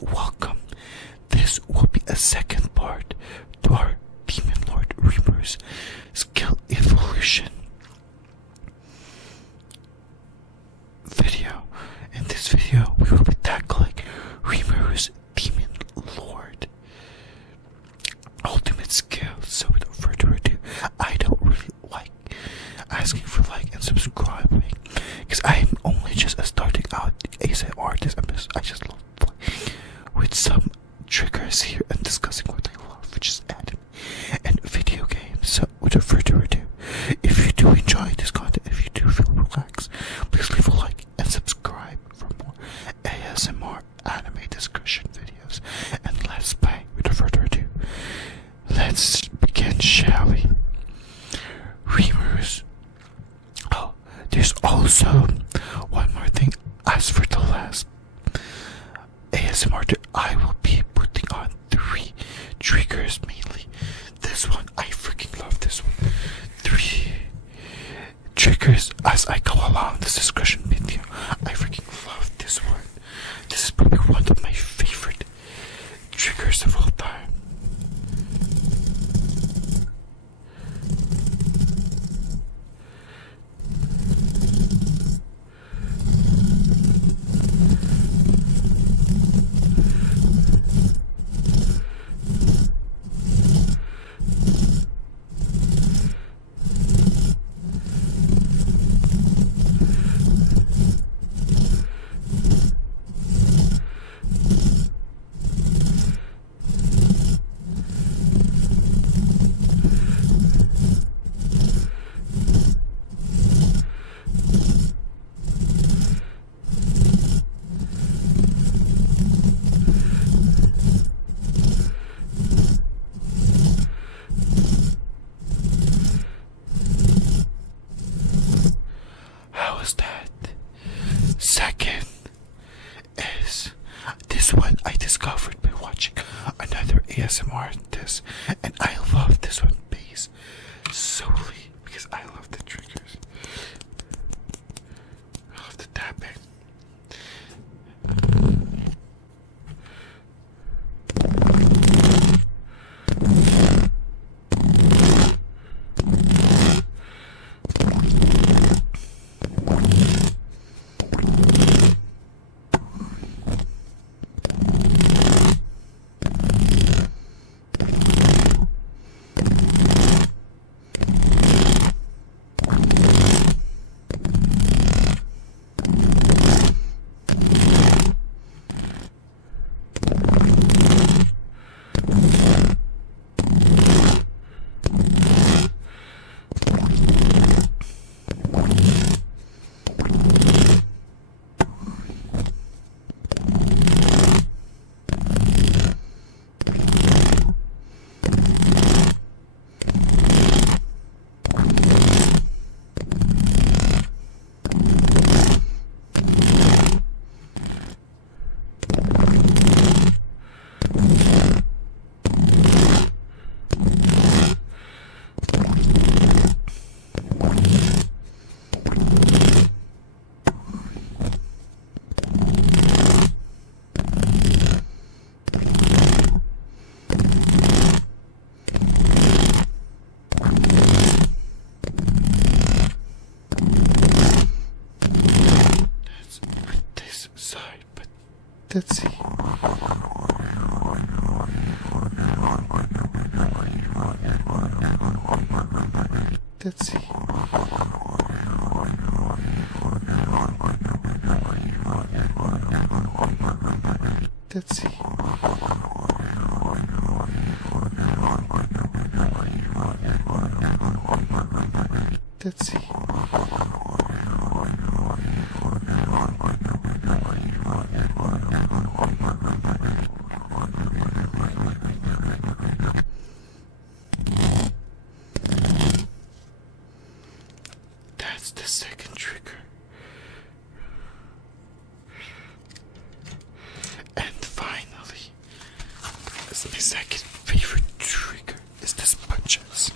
welcome. This will be a second part to our Demon Lord Rimuru'S skill evolution video. In this video, we will be tackling Rimuru'S Demon Lord ultimate skill. So without further ado, I don't really like asking for like and subscribing because I am only just a starting out ASMR artist. I just love playing with some triggers here and discussing what I love, which is anime and video games. So without further ado, if you do enjoy this content, if you do feel relaxed, please leave a like and subscribe for more ASMR anime discussion videos. And let's play. Without further ado, let's begin, shall we? Rimuru'S. Oh, there's also one more thing. As for the last ASMR, I will be putting on 3 triggers mainly. This one, I freaking love this one. 3 triggers as I go along this discussion video. I freaking love this one. This is probably one of my favorite triggers of all time. Second is this one I discovered by watching another ASMR artist, and I love this one based solely because I love the triggers. I love the tapping. Let's see. Let's see. Let's see. Let's see. That's the second trigger. And finally, as my second favorite trigger is the sponges.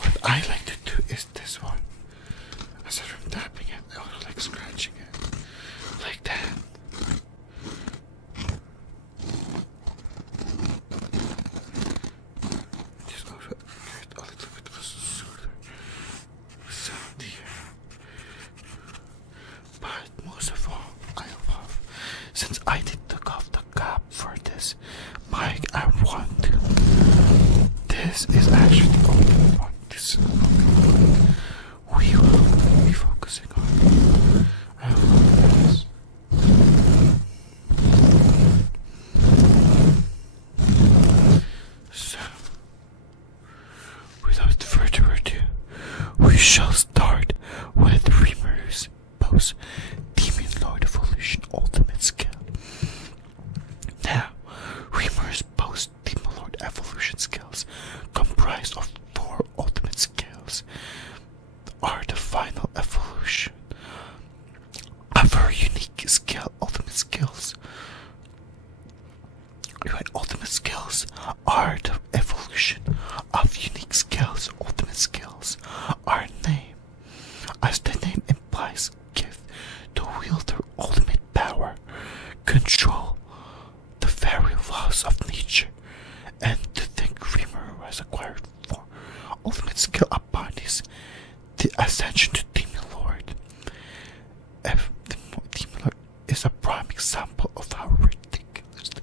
What I like to do is this one. since I did took off the cap for this mic, I want to. This is actually the only one. This is we will be focusing on. I love this. So, without further ado, we shall start with Rimuru'S post Demon Lord Evolution Ultimate Skill. Now, Rimuru'S post Demon Lord Evolution skills, comprised of 4 ultimate skills, are the final evolution of her unique skill. Ultimate skills. Ultimate skills are the evolution of unique skills. Ultimate skills are named, as the name implies, give the wielder ultimate power, control the very laws of nature, and to think Rimuru has acquired 4 ultimate skill abilities. The ascension to Demon Lord. The Demon Lord is a prime example of how ridiculously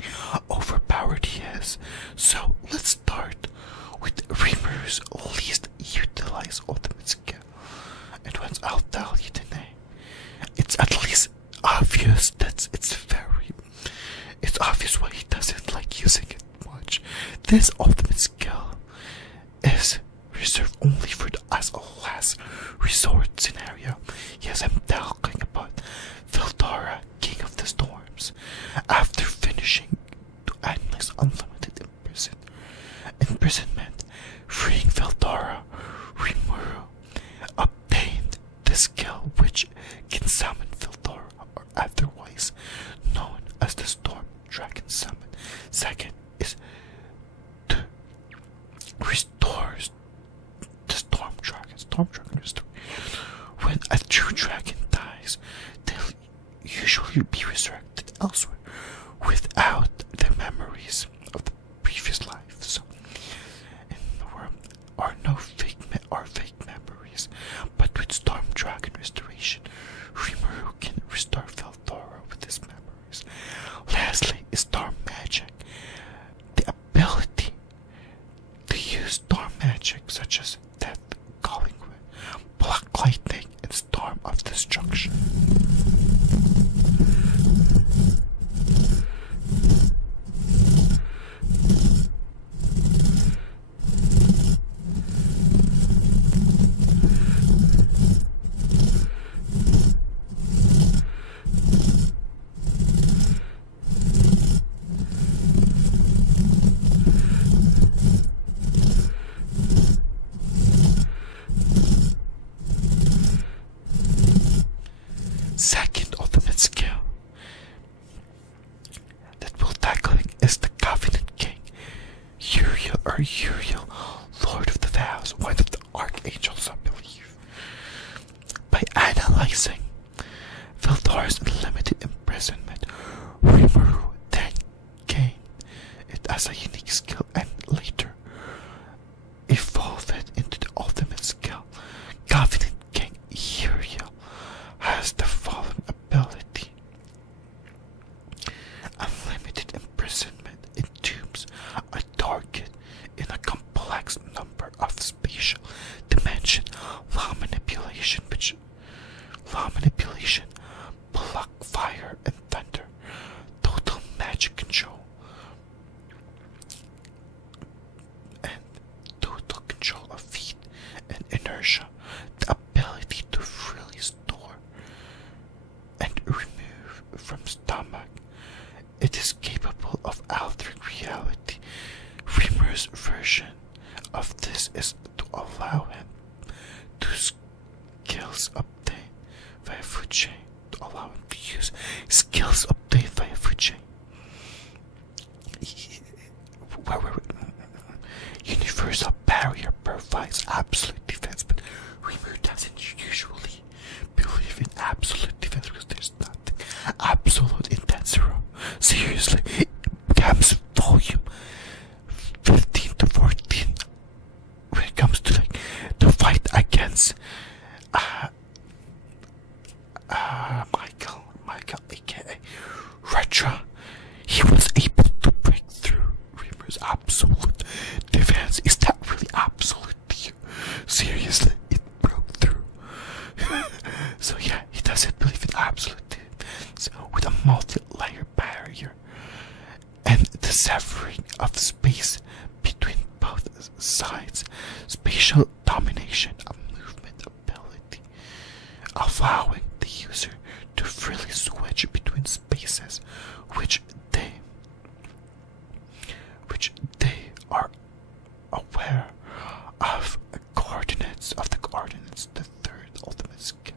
overpowered he is. So let's start with Rimuru'S least utilized ultimate skill. And once I'll tell you the name, it's at least obvious that it's obvious why he doesn't like using it much. This ultimate skill is reserved only for the as a last resort scenario. Yes, I'm talking about Veldora, King of the Storms. After finishing to endless unlimited imprisonment, freeing Veldora, Rimuru obtained the skill which can summon Veldora, or otherwise known as the Storm Dragon Summon. Second is to restore the Storm Dragon restore. When a true dragon dies, they'll usually be resurrected elsewhere without the memories of the previous life. So, in the world are no fake memories, but with Storm Dragon restoration, Rimuru can restore Veldora with his memories. Lastly is Storm Magic, the ability to use storm magic such as Death, Calling Wind, Black Lightning, and Storm of Destruction. Second ultimate skill that we'll tackling is the Covenant King, Uriel, Lord of the Vows, one of the Archangels, I believe. By analyzing Veldora's unlimited imprisonment, Rimuru then gained it as a unique skill and later evolved it into the ultimate skill. Covenant King Uriel has the following ability: unlimited imprisonment entombs a target in a complex number of spatial dimensions. Law manipulation, block fire and thunder, total magic control, and total control of heat and inertia. The ability to freely store and remove from stomach. It is capable of altering reality. Rimuru's version of this is to allow him to skills obtained via food chain. To allow him to use skills obtained via food chain. Universal barrier provides absolute defense, but Rimuru doesn't usually believe in absolute defense because there's nothing absolute in Tensura. Seriously, it comes volume 15 to 14 when it comes to like the fight against Michael, aka he was able to break through Rimuru'S absolute defense. Is that really absolute? Seriously, it broke through. So yeah, he doesn't believe in absolute defense with a multi-layer barrier and the severing of space between both sides, spatial domination, a movement ability, allowing the user to freely switch between spaces which they are aware of the coordinates, the third ultimate skill.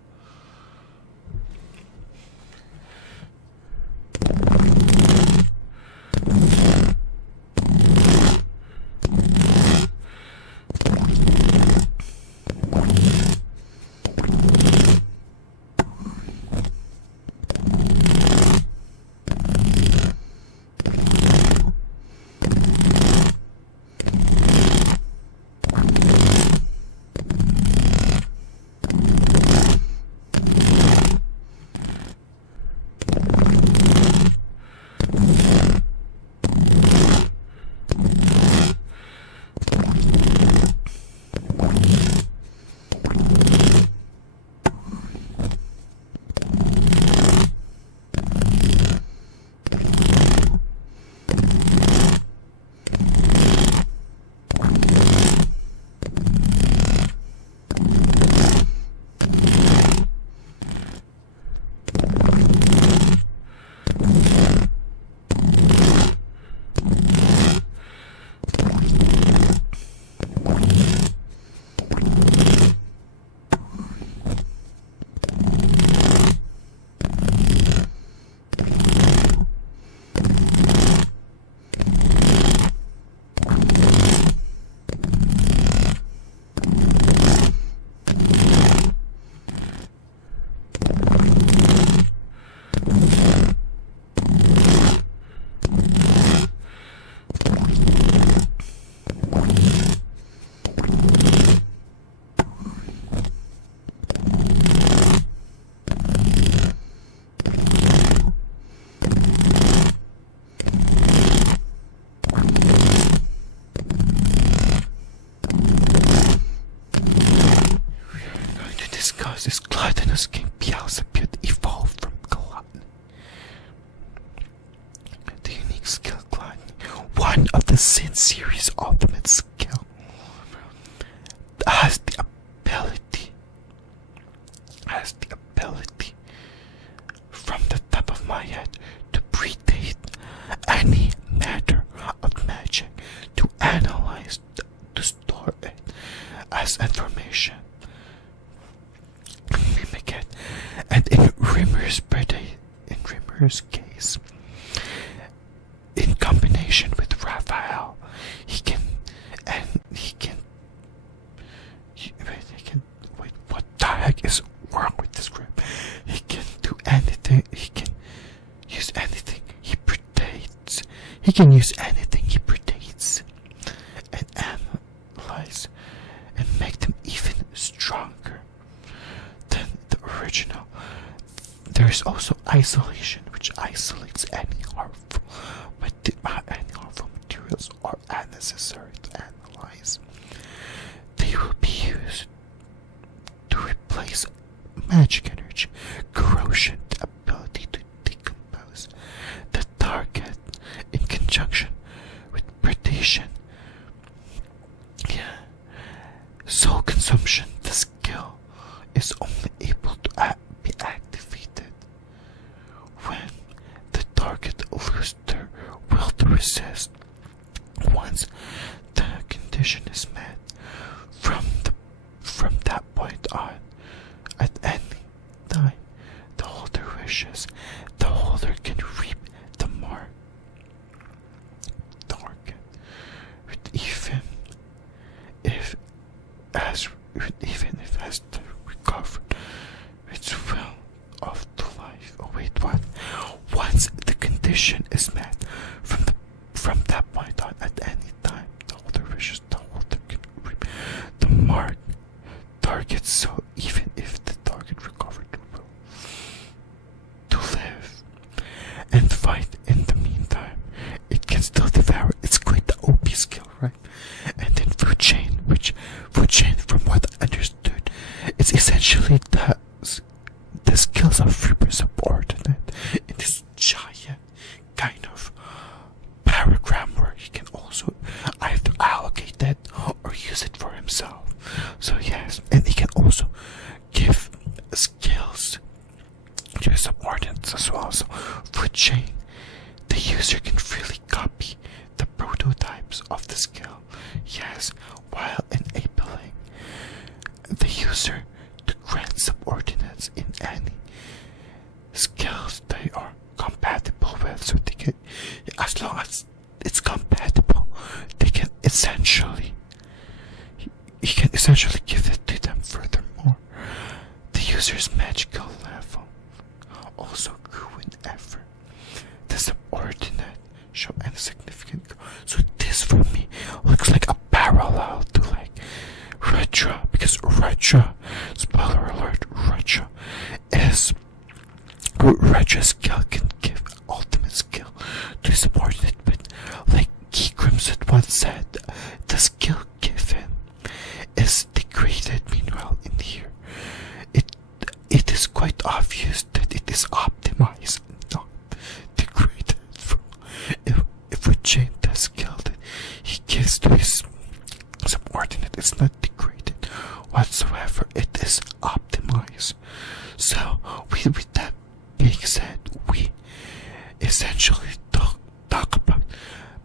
This gluttonous king Beelzebub evolved from gluttony. The unique skill gluttony, one of the Sin series ultimate skill, has the ability from the top of my head to predate any matter of magic, to analyze, to store it as information. And in Rimuru'S case, in combination with Raphael, wait, what the heck is wrong with this script? He can do anything, he can use anything he predates. He can use anything he predates and analyze and make them even stronger than the original. There is also isolation, which isolates any harmful materials or unnecessary to analyze. They will be used to replace magic energy, corrosion, the ability to decompose the target in conjunction with predation. Soul consumption, the skill is only able to be activated when the target loses their will to resist. Once the condition is met, from that point on, at any time the holder wishes, the holder can reap the mark target, even if has recovered its will of the life. Oh wait, what? Once the condition is met, from that point on, at any time the holder wishes, the holder can reap the mark target. So even if the target recovered the will to live, and fight in the meantime, it can still devour. It's quite the OP skill, right? And then food chain, from what I understood, it's essentially the skills are super subordinate in this giant kind of paragram where he can also either allocate it or use it for himself. So yes, and he can also give skills to his subordinates as well. So food chain, the user can freely copy the prototypes of the skill, yes, while enabling the user to grant subordinates in any skills they are compatible with. So they can, as long as it's compatible, they can essentially, he can essentially give it to them. Furthermore, the user's magical level also grew whenever the subordinate show any significant growth. So this for me looks like a parallel to like Retro, because Retro, spoiler alert, Retro skill can give ultimate skill to subordinate, but like Key Crimson once said, the skill given is degraded. Meanwhile, in here, it is quite obvious that it is optimized, not degraded. If we change the skill that he gives to his subordinate, it's not degraded whatsoever. It is optimized. So, with that being said, we essentially talk about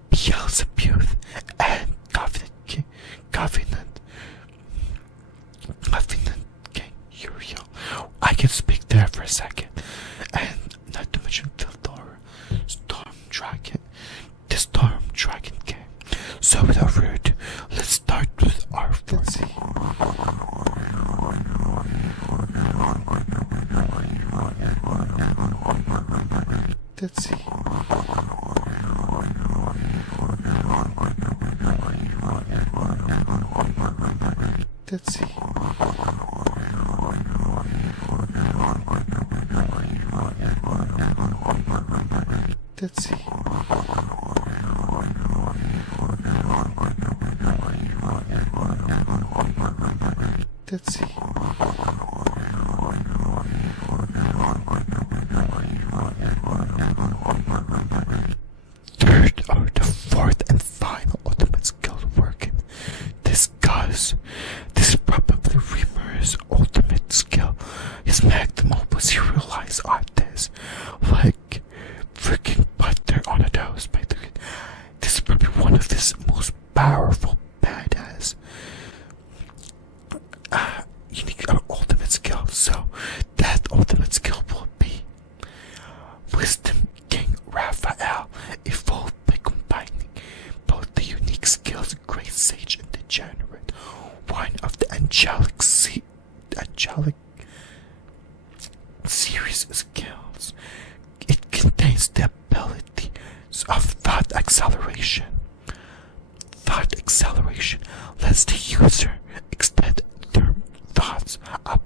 Beelzebub and Covenant King Uriel. I can speak there for a second, and not to mention Tildora, the Storm Dragon King. So without further ado, let's start with our fancy. Let's see. Let's see. Let's see. Let's see. Third or the fourth and final ultimate skill working. This is probably Rimuru'S ultimate skill. His magnum opus, he relies on this like freaking butter on a toast. By the way, this is probably one of his most powerful badass unique ultimate skill. So that ultimate skill will be Wisdom King Raphael, evolved by combining both the unique skills Great Sage and Degenerate. One of the angelic series skills. It contains the ability of thought acceleration. Thought acceleration lets the user extend their thoughts up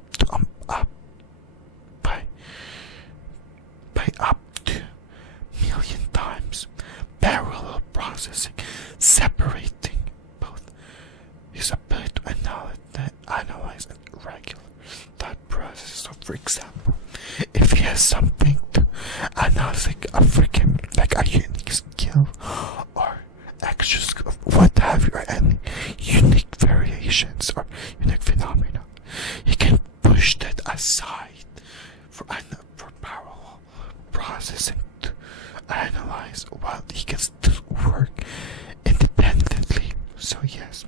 by up to million times. Parallel processing, separating both his ability to analyze and regular thought process. So for example, if he has something to analyze, like a unique skill or extra skill, what have you, or any unique variations or unique phenomena, he can push that aside for parallel processing to analyze while he can still work independently. So yes,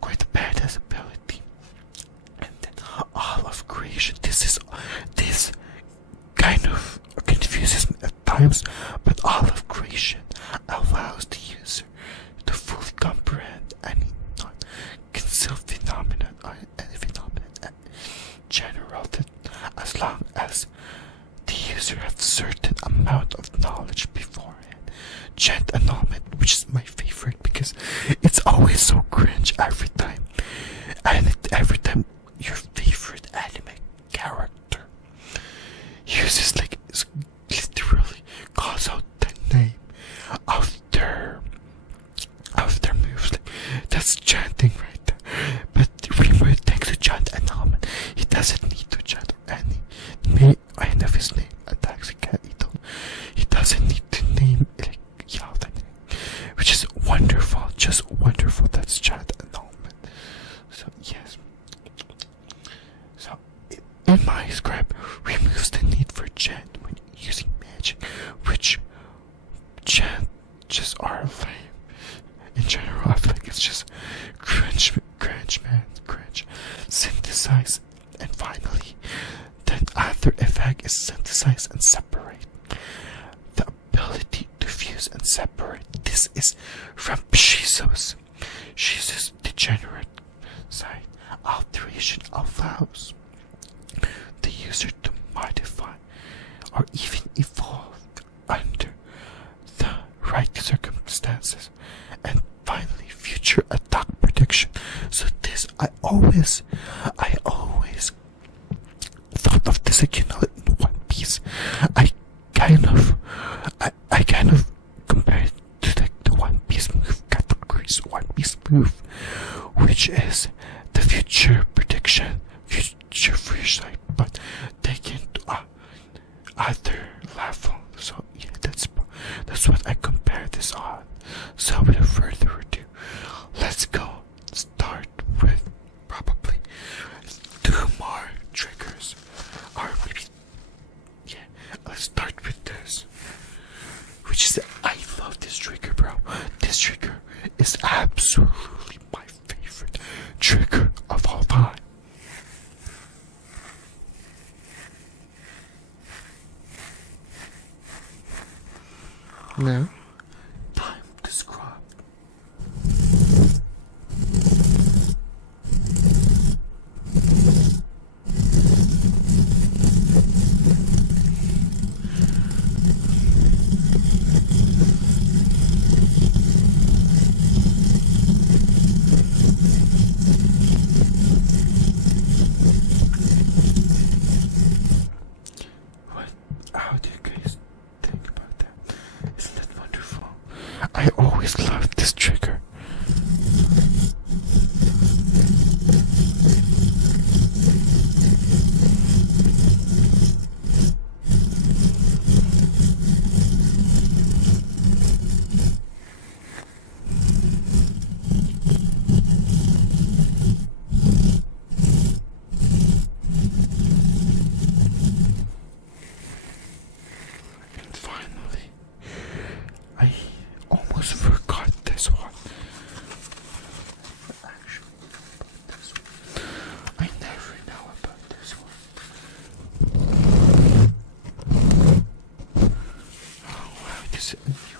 quite a badass ability. And then all of creation. This kind of confuses me at times, but all of creation allows the user to fully comprehend any non-concealed phenomenon or any phenomenon in general, that as long as the user has certain amount of knowledge beforehand. Gent annulment, which is my favorite because it's always so cringe every time, and every time your favorite anime character uses like literally doesn't need to name like which is wonderful, just wonderful. That's chat annulment. So yes. So in my script removes the need for chant when using magic, which chant just are lame. In general, I feel like it's just cringe, man, cringe. Synthesize, and finally, then other effect is synthesize and separate. The ability to fuse and separate. This is from Shizu's degenerate side. Alteration allows the user to modify or even evolve under the right circumstances. And finally, future attack prediction. So this, I always thought of this, like, in One Piece. I kind of compare it to like the One Piece move, categories One Piece move, which is the future prediction, future foresight, but taken to other level. So yeah, that's what I compare this on. So without further ado, let's go start with probably 2 more triggers, or maybe, yeah, let's start with this, which is, I love this trigger, bro. This trigger is absolutely my favorite trigger of all time. Now, time to scrub. How do you guys think about that? Isn't that wonderful? I always loved this trigger. And finally, I almost forgot this one. Actually, this one. I never know about this one. Oh wow, this is a new